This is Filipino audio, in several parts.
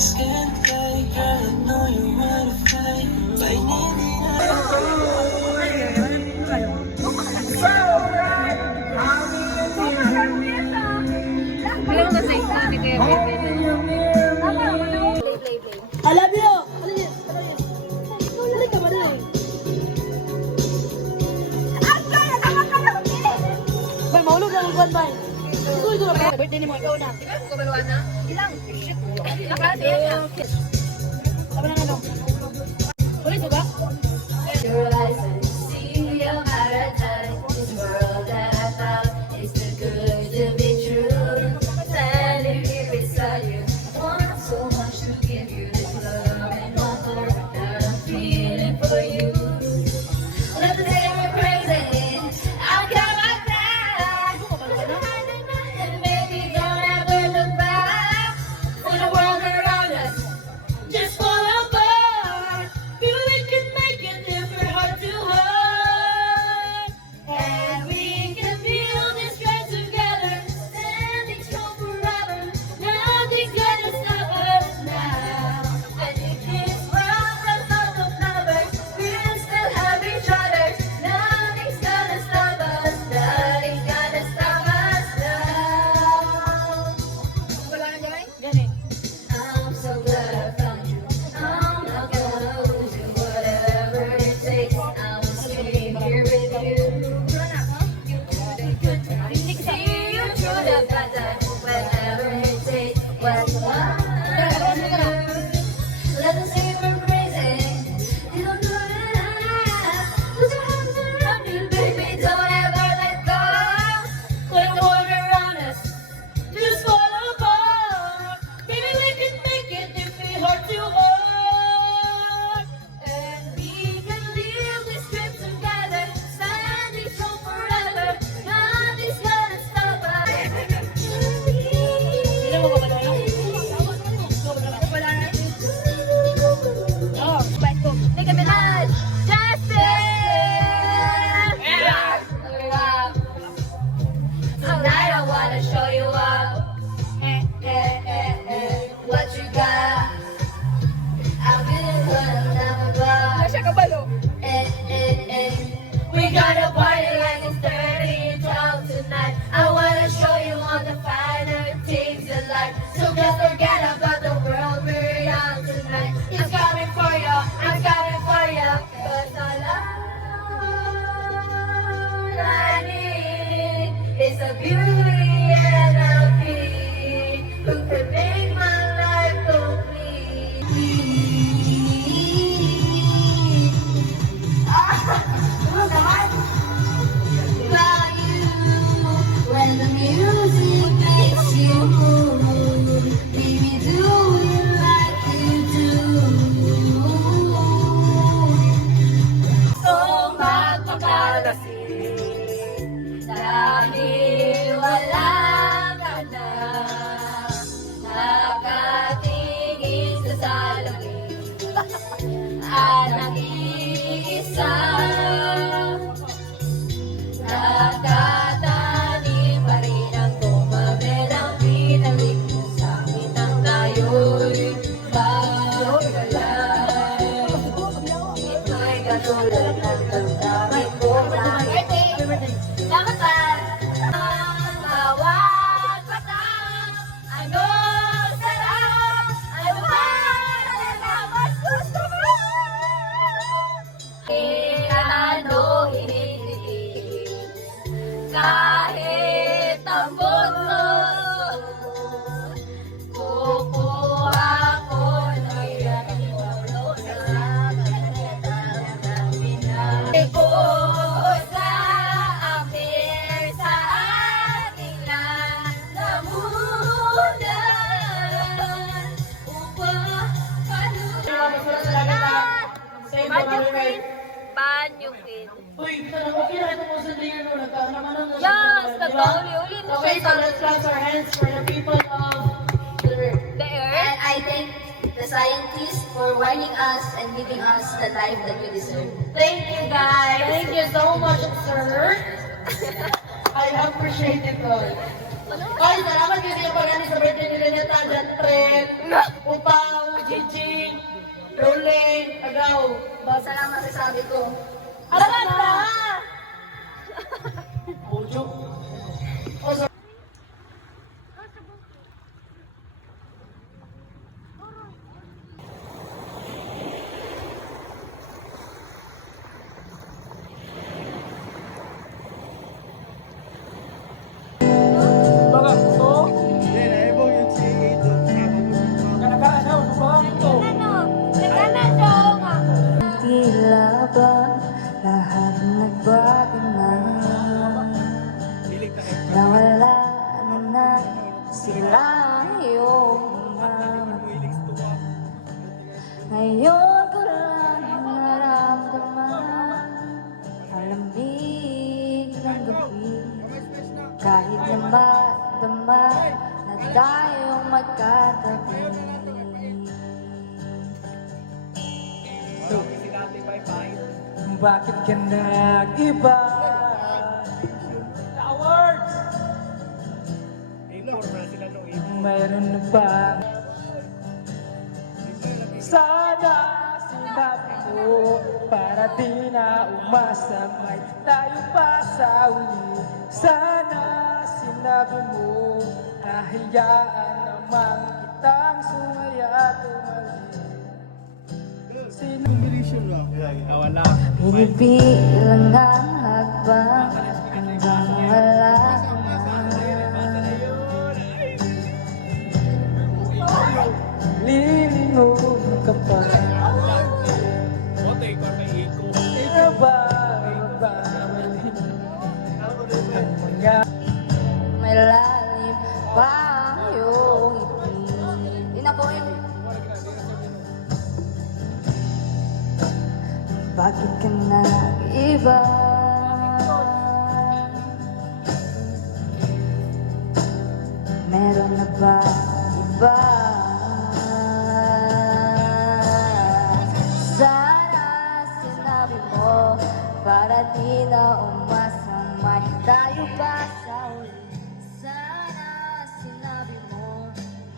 skin fake, girl, I know you're right of fake. Like, I love you! Ano yun? Ano yun? Dali ka ba dali? Bay, mahulog lang ang kwan, bay. Ito na ba? Birthday ni mo, ikaw na. Kumaluan na? Ilang? Sabi na ano? Ulit, suga? Your eyes and see your paradise. This world that I found is too good to be true. Standing here beside you, want so much to give you this love and comfort that I'm feeling for you. Let the day go crazy. I'll come right back. And baby, don't ever look back. When the world around us just fall apart, we can make it different, heart to heart. And we can feel this strength together, standing strong forever. Nothing's gonna stop us now. And if this world runs out of numbers, we'll still have each other. Nothing's gonna stop us. Nothing's gonna stop us now. Wala na gawin? Gani. I'm so glad I found you. I'm not gonna lose you, whatever it takes. I will stay here with you. See you through the bad times, whatever it takes. What's let us say we're crazy. You don't know that. Put your hands around me, baby. Don't ever let go. When the world around us just fall apart, baby, we can make it if we heart to heart. And we can live this trip together, standing strong forever. Nothing's gonna stop us. Hindi mo ba ba Wala na. Oh, bye ko. Nicki Minaj, Justin! Yeah! Tonight I wanna show you up. What you got? I've been running down the block. We gonna party like it's 30 tonight. I wanna show you all the finer things in life. So just forget about the world we're young tonight. It's coming for you, I'm coming for you. 'Cause all I need is a beauty and a peace who could make my life complete. Got you when the music makes you move. Baby, do it like you do. So magpapalasin dahil wala ka na nakatingin sa salamin at nag-iisa. Nakatanim pa rin ang tumamelang pinalik mo sa akin ang ngayon. Bagalan, ito'y katulad ng damdamin ko na lakatan ang bawat patang. Ano sarap, ano ba talaga mas gusto mo? Ano hinihiling kahit ang mundo kukuha ko na yan ko sa amin sa ating lalamunan upang panunan. Panyupin. Uy, okay na ito mo sa dinner no? Nagkanaman na Yes, nagkauli-uli na Okay, siya so let's clap our hands for the people of the earth. the earth. And I thank the scientists for warning us and giving us the life that we deserve. Thank you guys. Thank you so much, sir. I appreciate it all. Ay, salamat kayo sa pagani sa birthday nila niya, Tajan Trend. Upang Gigi, Rolling, Agaw. Salamat sa sabi ko. Alam na! Pujo. Baka ito? Kanaka-anaw, baka ito? Tila ba lahat nagbago na? Nawala na sila iyong mama. Ngayon ko lang naramdaman ang lamig ng gabi. Kahit na madama na tayong magkatabi. Bakit ka nag-iba? Awards! Mayroon na ba? Sana sinabi mo para di na umasamay tayo pa sa uli. Sana sinabi mo hahayaan naman kitang sumaya at umali. Binibilang ang hakbang hanggang wala Lilingon ka pa. Ito ba magbabalik ang mga may lalim pa ang iyong ngiti. Di na po yun. Bakit ka nag-iba? Meron na ba iba? Sana sinabi mo para di na umasamay tayo pa sa uli. Sana sinabi mo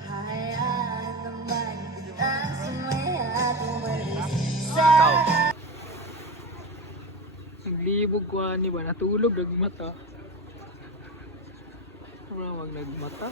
hayaan naman ang sumaya at umalis. Sana naglibog ko ani ba natulog nagmata. Wala wag nagmata.